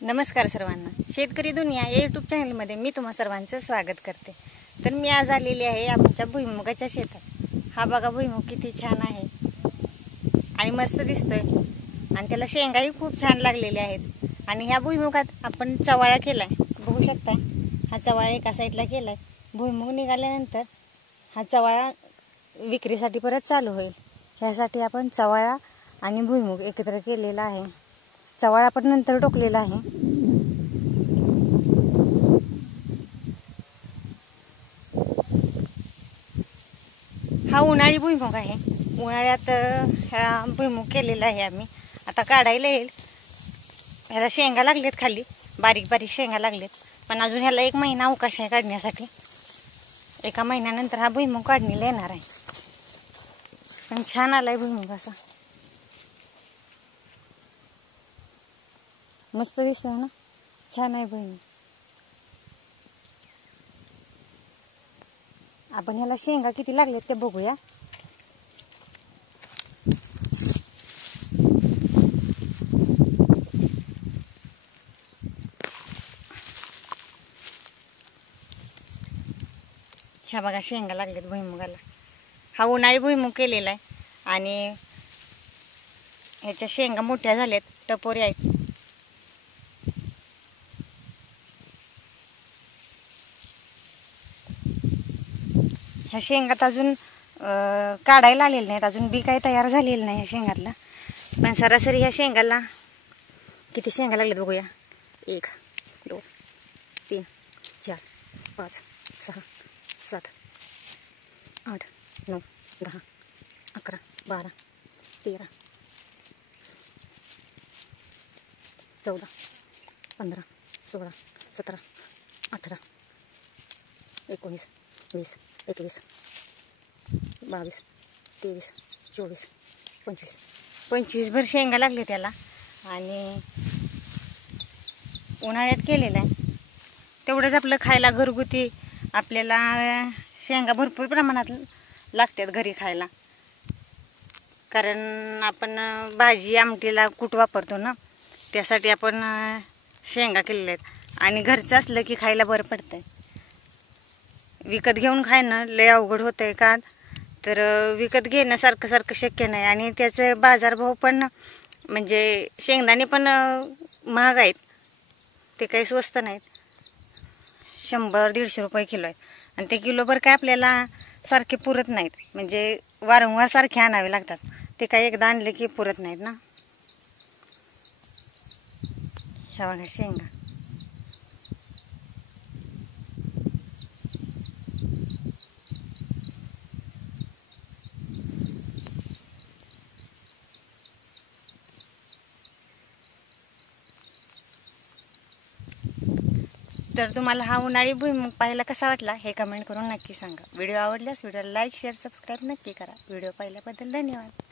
नमस्कार सर्वांना, शेतकरी दुनिया या यूट्यूब चॅनलमध्ये मी तुम्हा सर्वांचं स्वागत करते। तर मी आज आलेली आहे आमच्या भुईमुगाच्या शेतात। हा बघा भुईमुग किती छान आहे आणि मस्त दिसतोय आणि त्याला शेंगाही खूप छान लागलेले आहेत। आणि ह्या भुईमुगात आपण चवाळा केलाय, बघू शकता। हा चवाळा एका साईडला केलाय। भुईमुग निघाल्यानंतर हा चवाळा विक्रीसाठी परत चालू होईल, ह्यासाठी आपण चवाळा आणि भुईमुग एकत्र केलेला आहे। चवाळा पण नंतर टोकलेला आहे। हा उन्हाळी भुईमुग आहे। उन्हाळ्यात हा भुईमुग केलेला आहे आम्ही। आता काढायला येईल। ह्याला शेंगा लागलेत, खाली बारीक बारीक शेंगा लागलेत, पण अजून ह्याला 1 महिना अवकाश आहे काढण्यासाठी। 1 महिन्यानंतर हा भुईमुग काढणीला येणार आहे। पण छान आलाय भुईमुग, असा मस्त दिसतोय ना, छान आहे भुईमुग। आपण ह्याला शेंगा किती लागलेत ते बघूया। ह्या बघा शेंगा लागलेत भुईमुगाला। हा उन्हाळी भुईमुग केलेला आहे आणि ह्याच्या शेंगा मोठ्या झाल्यात, टपोरी आहेत। ह्या शेंगात अजून काढायला आलेले नाहीत, अजून बी काही तयार झालेलं नाही ह्या शेंगातला। पण सरासरी ह्या शेंगाला किती शेंगा लागलेत बघूया। 1 2 3 4 5 6 7 8 9 10 11 12 13 14 15 16 17 18 19 20 21 22 23 24 25 25 भर शेंगा लागले त्याला। आणि उन्हाळ्यात केलेला आहे, तेवढंच आपलं खायला घरगुती आपल्याला शेंगा भरपूर प्रमाणात लागतात घरी खायला। कारण आपण भाजी आमटीला कूट वापरतो ना, त्यासाठी आपण शेंगा केलेल्या आहेत। आणि घरचं असलं की खायला बरं पडतंय। विकत घेऊन खाणं लय अवघड होतंय, का तर विकत घेणं सारखं सारखं शक्य नाही। आणि त्याचे बाजारभाव पण म्हणजे शेंगदाणे पण महाग आहेत, ते काही स्वस्त नाहीत। 100-150 रुपये किलो आहेत आणि ते किलोभर काय आपल्याला सारखे पुरत नाहीत, म्हणजे वारंवार सारखे आणावे लागतात। ते काही एकदा आणले की पुरत नाहीत ना। ह्या बघा शेंगा। तर तुम्हाला हा उन्हाळी भुईमुग पाहायला कसा वाटला हे कमेंट करून नक्की सांगा। व्हिडिओ आवडल्यास व्हिडिओला लाईक शेअर सबस्क्राईब नक्की करा। व्हिडिओ पाहिल्याबद्दल धन्यवाद।